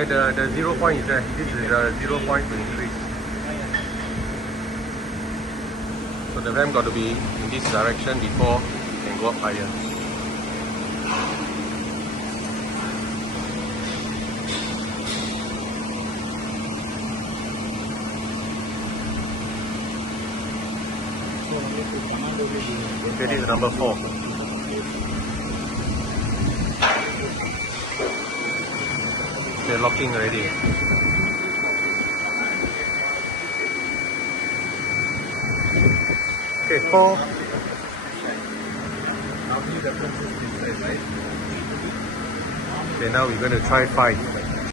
The 0 point is there. This is the 0 point to increase. So the ramp got to be in this direction before it can go up higher. Okay, this is number 4. They're locking already. Okay, 4. Okay, now we're going to try 5.